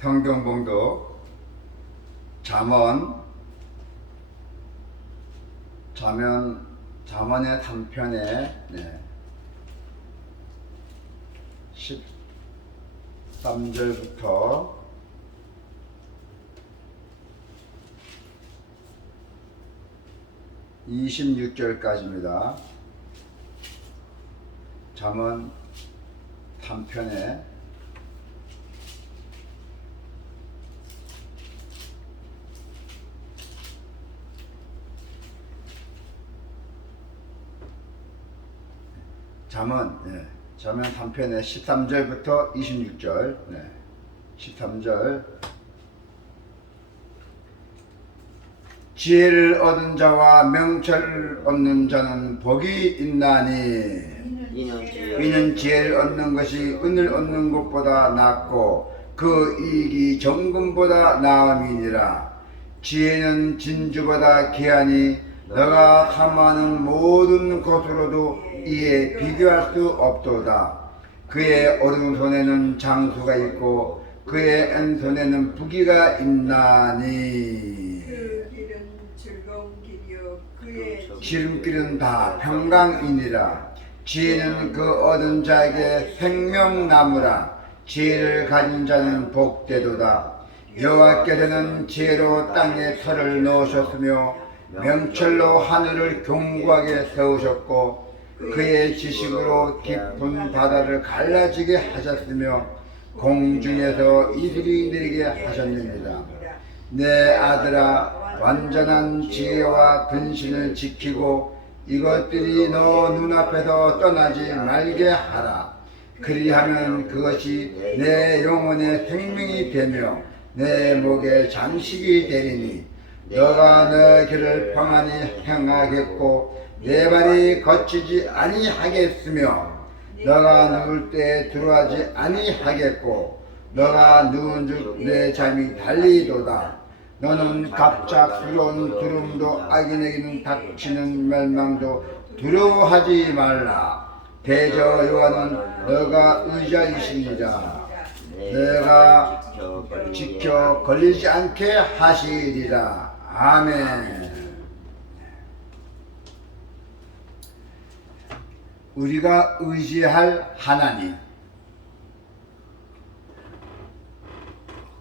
성경봉독 잠언의 3편에 13절부터 26절까지입니다. 잠언 3편에 잠언 3편에 13절부터 26절 13절 지혜를 얻은 자와 명철을 얻는 자는 복이 있나니 이는 지혜를 얻는 것이 은을 얻는 것보다 낫고 그 이익이 정금보다 나음이니라. 지혜는 진주보다 귀하니 너가 탐하는 모든 것으로도 이에 비교할 수 없도다. 그의 오른손에는 장수가 있고 그의 왼손에는 부귀가 있나니 그 길은 즐거운 길이요 그의 지름길은 다 평강이니라. 지혜는 그 얻은 자에게 생명나무라. 지혜를 가진 자는 복되도다. 여호와께서는 지혜로 땅에 터를 넣으셨으며 명철로 하늘을 견고하게 세우셨고 그의 지식으로 깊은 바다를 갈라지게 하셨으며 공중에서 이슬이 내리게 하셨느니라. 내 아들아, 완전한 지혜와 근신을 지키고 이것들이 너 눈앞에서 떠나지 말게 하라. 그리하면 그것이 내 영혼의 생명이 되며 내 목의 장식이 되리니 너가 너 길을 평안히 행하겠고 내 발이 거치지 아니하겠으며 너가 누울 때 들어하지 아니하겠고 너가 누운 즉 내 잠이 달리도다. 너는 갑작스러운 두름도 악인에게는 닥치는 멸망도 두려워하지 말라. 대저 여호와는 너가 의자이시니라. 내가 지켜 걸리지 않게 하시리라. 아멘. 우리가 의지할 하나님,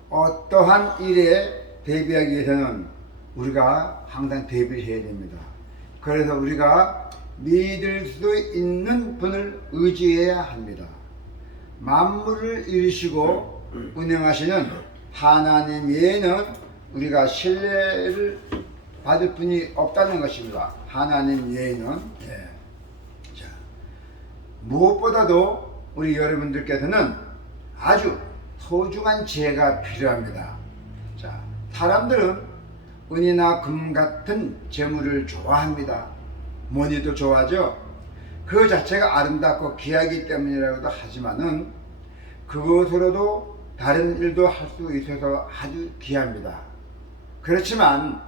어떠한 일에 대비하기 위해서는 우리가 항상 대비를 해야 됩니다. 그래서 우리가 믿을 수 있는 분을 의지해야 합니다. 만물을 이루시고 운영하시는 하나님 외에는 우리가 신뢰를 받을 분이 없다는 것입니다. 하나님 외에는. 자, 무엇보다도 우리 여러분들께서는 아주 소중한 지혜가 필요합니다. 자, 사람들은 은이나 금 같은 재물을 좋아합니다. 머니도 좋아하죠. 그 자체가 아름답고 귀하기 때문이라고도 하지만은 그것으로도 다른 일도 할 수 있어서 아주 귀합니다. 그렇지만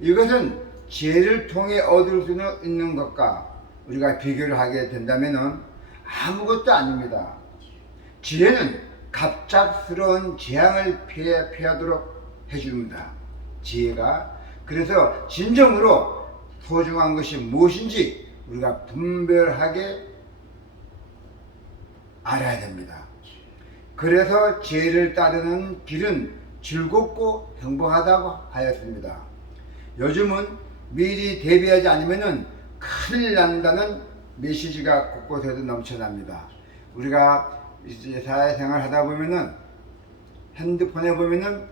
이것은 지혜를 통해 얻을 수 있는 것과 우리가 비교를 하게 된다면은 아무것도 아닙니다. 지혜는 갑작스러운 재앙을 피하도록 해줍니다. 지혜가. 그래서 진정으로 소중한 것이 무엇인지 우리가 분별하게 알아야 됩니다. 그래서 지혜를 따르는 길은 즐겁고 행복하다고 하였습니다. 요즘은 미리 대비하지 않으면 큰일 난다는 메시지가 곳곳에도 넘쳐납니다. 우리가 이제 사회생활 하다 보면은 핸드폰에 보면은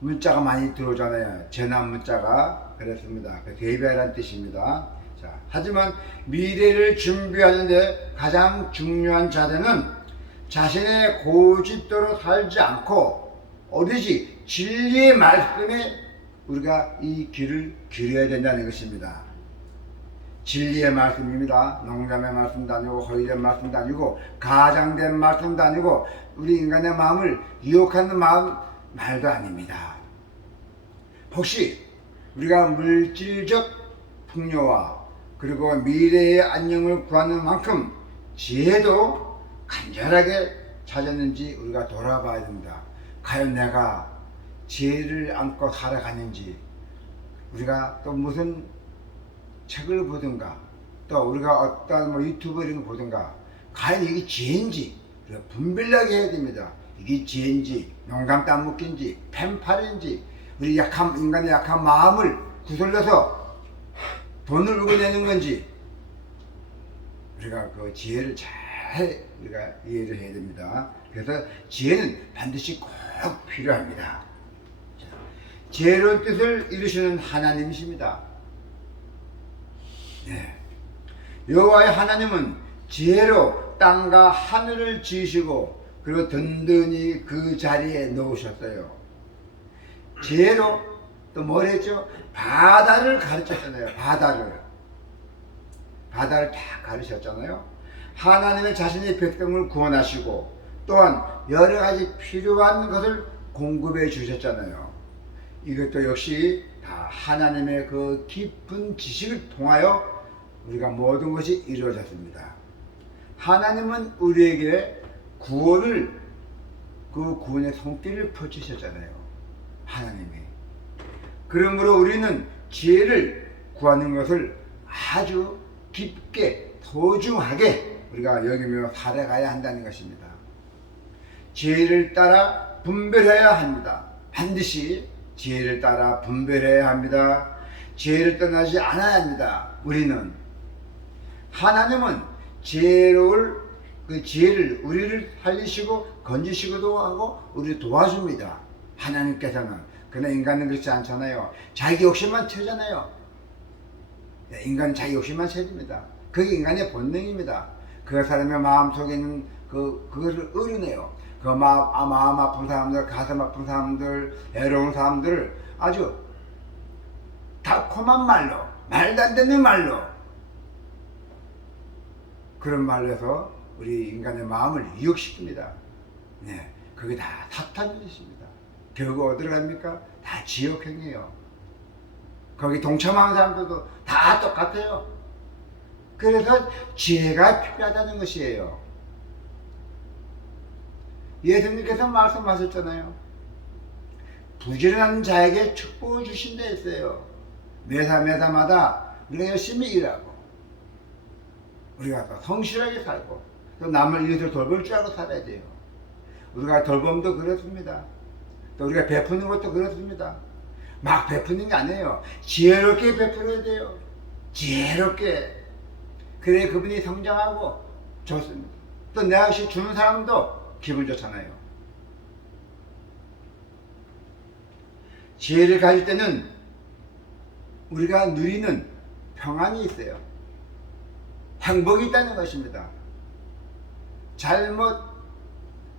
문자가 많이 들어오잖아요. 재난 문자가. 그렇습니다. 대비하라는 뜻입니다. 자, 하지만 미래를 준비하는데 가장 중요한 자세는 자신의 고집대로 살지 않고 오로지 진리의 말씀에 우리가 이 귀를 기울여야 된다는 것입니다. 진리의 말씀입니다. 농담의 말씀도 아니고 허위된 말씀도 아니고 가장된 말씀도 아니고 우리 인간의 마음을 유혹하는 말도 아닙니다. 혹시 우리가 물질적 풍요와 그리고 미래의 안녕을 구하는 만큼 지혜도 간절하게 찾았는지 우리가 돌아봐야 됩니다. 과연 내가 지혜를 안고 살아가는지, 우리가 또 무슨 책을 보든가 또 우리가 어떤 뭐 유튜브 이런 거 보든가 과연 이게 지혜인지 우리가 분별하게 해야 됩니다. 이게 지혜인지 농담 따먹기인지 펜팔인지 우리 인간의 약한 마음을 구슬러서 돈을 얻어내는 건지 우리가 그 지혜를 잘 우리가 이해를 해야 됩니다. 그래서 지혜는 반드시 꼭 필요합니다. 지혜로운 뜻을 이루시는 하나님이십니다. 네. 여호와의 하나님은 지혜로 땅과 하늘을 지으시고 그리고 든든히 그 자리에 놓으셨어요. 지혜로 또 뭘 했죠? 바다를 가르쳤잖아요. 바다를 다 가르쳤잖아요. 하나님은 자신의 백성을 구원하시고 또한 여러 가지 필요한 것을 공급해 주셨잖아요. 이것도 역시 다 하나님의 그 깊은 지식을 통하여 우리가 모든 것이 이루어졌습니다. 하나님은 우리에게 그 구원의 손길을 펼치셨잖아요. 하나님이. 그러므로 우리는 지혜를 구하는 것을 아주 깊게 소중하게 우리가 여기며 살아가야 한다는 것입니다. 지혜를 따라 분별해야 합니다. 반드시 지혜를 따라 분별해야 합니다. 지혜를 떠나지 않아야 합니다. 우리는 하나님은 그 지혜를 우리를 살리시고 건지시기도 하고 우리를 도와줍니다. 하나님께서는. 그러나 인간은 그렇지 않잖아요. 자기 욕심만 채잖아요. 인간은 자기 욕심만 채집니다. 그게 인간의 본능입니다. 그 사람의 마음속에 있는 그것을 어루네요. 그 마음 아픈 사람들, 가슴 아픈 사람들, 애로운 사람들을 아주 달콤한 말로, 말도 안 되는 말로, 그런 말로 해서 우리 인간의 마음을 유혹시킵니다. 네, 그게 다 사탄의 짓입니다. 결국 어디로 갑니까? 다 지옥행이에요. 거기 동참하는 사람들도 다 똑같아요. 그래서 지혜가 필요하다는 것이에요. 예수님께서 말씀하셨잖아요. 부지런한 자에게 축복을 주신다 했어요. 매사마다 우리가 열심히 일하고 우리가 성실하게 살고 또 남을 이웃을 돌볼 줄 알고 살아야 돼요. 우리가 돌봄도 그렇습니다. 또 우리가 베푸는 것도 그렇습니다. 막 베푸는 게 아니에요. 지혜롭게 베풀어야 돼요. 지혜롭게. 그래야 그분이 성장하고 좋습니다. 또 내가 역시 주는 사람도 기분 좋잖아요. 지혜를 가질 때는 우리가 누리는 평안이 있어요. 행복이 있다는 것입니다. 잘못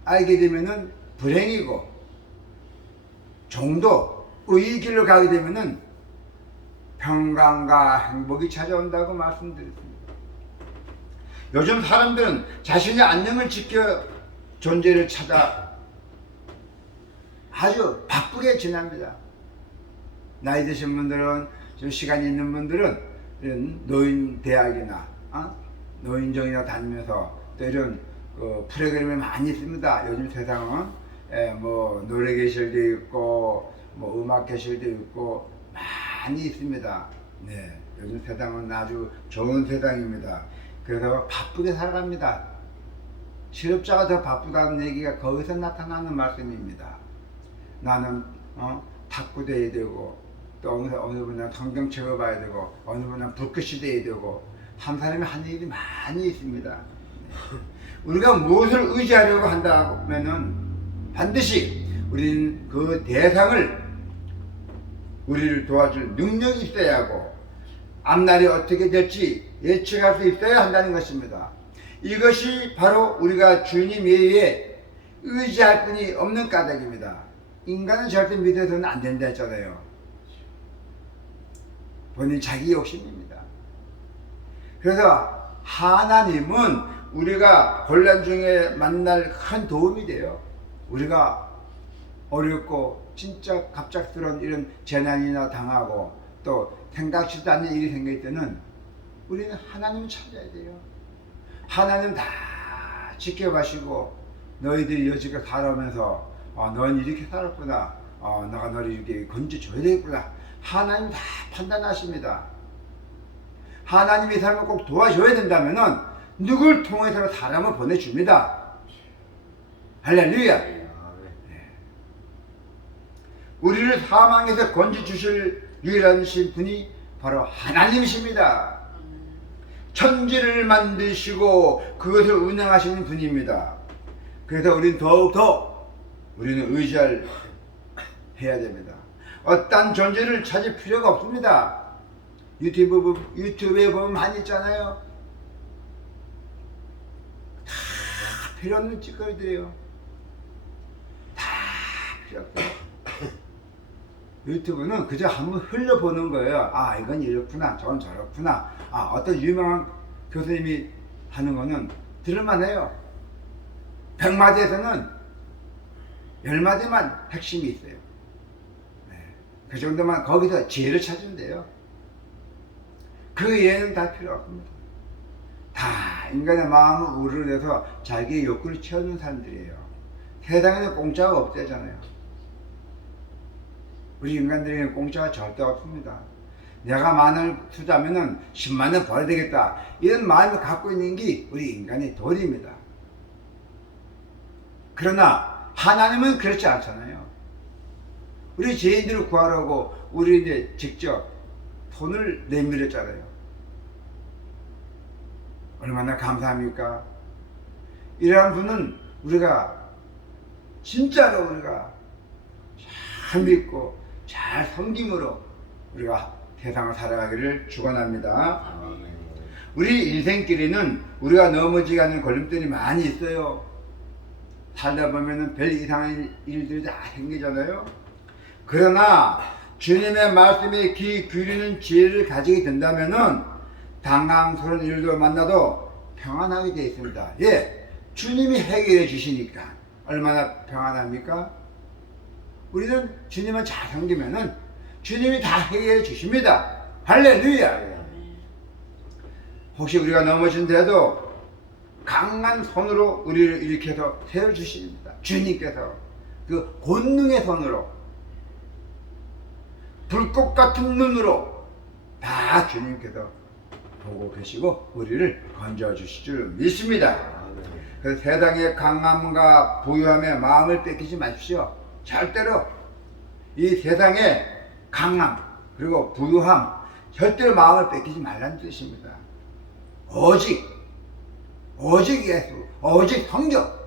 알게 되면은 불행이고 종도 의의 길로 가게 되면은 평강과 행복이 찾아온다고 말씀드렸습니다. 요즘 사람들은 자신의 안녕을 지켜 존재를 찾아 아주 바쁘게 지납니다. 나이 드신 분들은, 좀 시간이 있는 분들은 이런 노인대학이나 노인정이나 다니면서 또 이런 프로그램이 많이 있습니다. 요즘 세상은 뭐 노래 교실도 있고 뭐 음악 교실도 있고 많이 있습니다. 네, 요즘 세상은 아주 좋은 세상입니다. 그래서 바쁘게 살아갑니다. 실업자가 더 바쁘다는 얘기가 거기서 나타나는 말씀입니다. 나는 탁구도 해야 되고 또 어느 분은 성경책을 봐야 되고 어느 분은 불꽃이 돼야 되고 한 사람이 하는 일이 많이 있습니다. 우리가 무엇을 의지하려고 한다면은 반드시 우리는 그 대상을 우리를 도와줄 능력이 있어야 하고 앞날이 어떻게 될지 예측할 수 있어야 한다는 것입니다. 이것이 바로 우리가 주님 외에 의지할 분이 없는 까닭입니다. 인간은 절대 믿어서는 안 된다 했잖아요. 본인 자기 욕심입니다. 그래서 하나님은 우리가 혼란 중에 만날 큰 도움이 돼요. 우리가 어렵고 진짜 갑작스러운 이런 재난이나 당하고 또 생각지도 않는 일이 생길 때는 우리는 하나님을 찾아야 돼요. 하나님 다 지켜가시고 너희들이 여지껏 살아오면서 넌 이렇게 살았구나. 내가 너를 이렇게 건져줘야 되겠구나. 하나님 다 판단하십니다. 하나님이 이 사람을 꼭 도와줘야 된다면은 누굴 통해서 사람을 보내줍니다. 할렐루야. 아멘. 우리를 사망에서 건져주실 유일한 분이 바로 하나님이십니다. 천지를 만드시고 그것을 운영하시는 분입니다. 그래서 우리는 더욱더 우리는 의지할 해야 됩니다. 어떤 존재를 찾을 필요가 없습니다. 유튜브에 보면 많이 있잖아요. 다 필요 없는 짓거리들이에요. 다 필요 없어요. 유튜브는 그저 한번 흘려보는 거예요. 이건 이렇구나, 저건 저렇구나. 어떤 유명한 교수님이 하는 거는 들을만해요. 100마디에서는 10마디만 핵심이 있어요. 그 정도만 거기서 지혜를 찾으면 돼요. 그 외에는 다 필요 없습니다. 다 인간의 마음을 우러내서 자기의 욕구를 채우는 사람들이에요. 세상에는 공짜가 없대잖아요. 우리 인간들에게는 공짜가 절대 없습니다. 내가 10,000원을 투자하면은 10만원 벌어야 되겠다. 이런 마음을 갖고 있는 게 우리 인간의 도리입니다. 그러나 하나님은 그렇지 않잖아요. 우리 죄인들을 구하라고 우리 이제 직접 손을 내밀었잖아요. 얼마나 감사합니까? 이러한 분은 우리가 진짜로 우리가 잘 믿고 잘 섬김으로 우리가 세상을 살아가기를 축원합니다. 우리 인생길에는 우리가 넘어지게 하는 걸림돌이 많이 있어요. 살다 보면은 별 이상한 일들이 다 생기잖아요. 그러나 주님의 말씀에 귀 기울이는 지혜를 가지게 된다면은 당황스러운 일도 만나도 평안하게 되어 있습니다. 주님이 해결해 주시니까 얼마나 평안합니까? 우리는 주님을 잘 섬기면은 주님이 다 해결해 주십니다. 할렐루야. 혹시 우리가 넘어진데도 강한 손으로 우리를 일으켜서 세워주십니다. 주님께서 그 권능의 손으로 불꽃 같은 눈으로 다 주님께서 보고 계시고 우리를 건져주실 줄 믿습니다. 그래서 세상의 강함과 부유함에 마음을 뺏기지 마십시오. 절대로 이 세상의 강함 그리고 부유함 절대로 마음을 뺏기지 말라는 뜻입니다. 오직 예수, 오직 성경.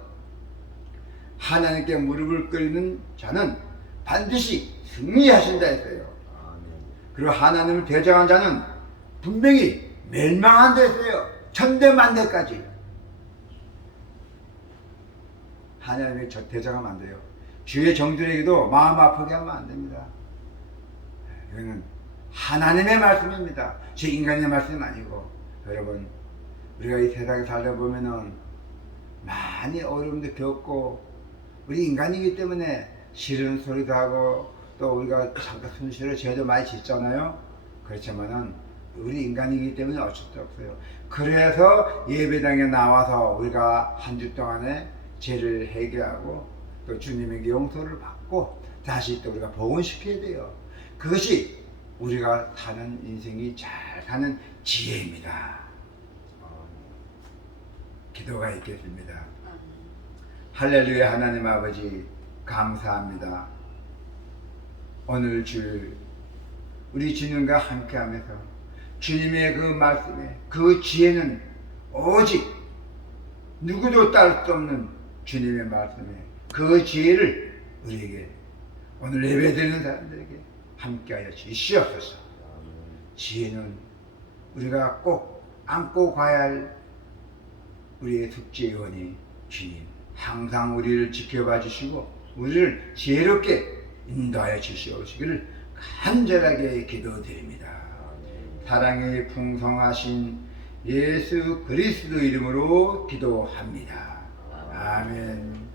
하나님께 무릎을 꿇는 자는 반드시 승리하신다 했어요. 그리고 하나님을 대적한 자는 분명히 멸망한다 했어요. 천대만대까지. 하나님을 대적하면 안 돼요. 주의 정들에게도 마음 아프게 하면 안 됩니다. 이거는 하나님의 말씀입니다. 제 인간의 말씀은 아니고. 여러분, 우리가 이 세상에 살다 보면은 많이 어려움도 겪고 우리 인간이기 때문에 싫은 소리도 하고 또 우리가 잠깐 순실을 죄도 많이 짓잖아요. 그렇지만은 우리 인간이기 때문에 어쩔 수 없어요. 그래서 예배당에 나와서 우리가 한 주 동안에 죄를 해결하고 또 주님에게 용서를 받고 다시 또 우리가 복원시켜야 돼요. 그것이 우리가 사는 인생이 잘 사는 지혜입니다. 기도가 있겠습니다. 할렐루야. 하나님 아버지 감사합니다. 오늘 주 우리 주님과 함께하면서 주님의 그 말씀에 그 지혜는 오직 누구도 따를 수 없는 주님의 말씀에 그 지혜를 우리에게 오늘 예배드리는 사람들에게 함께하여 주시옵소서. 지혜는 우리가 꼭 안고 가야 할 우리의 숙제원이 주님 항상 우리를 지켜봐 주시고 우리를 지혜롭게 인도하여 주시옵시기를 간절하게 기도드립니다. 사랑의 풍성하신 예수 그리스도 이름으로 기도합니다. 아멘.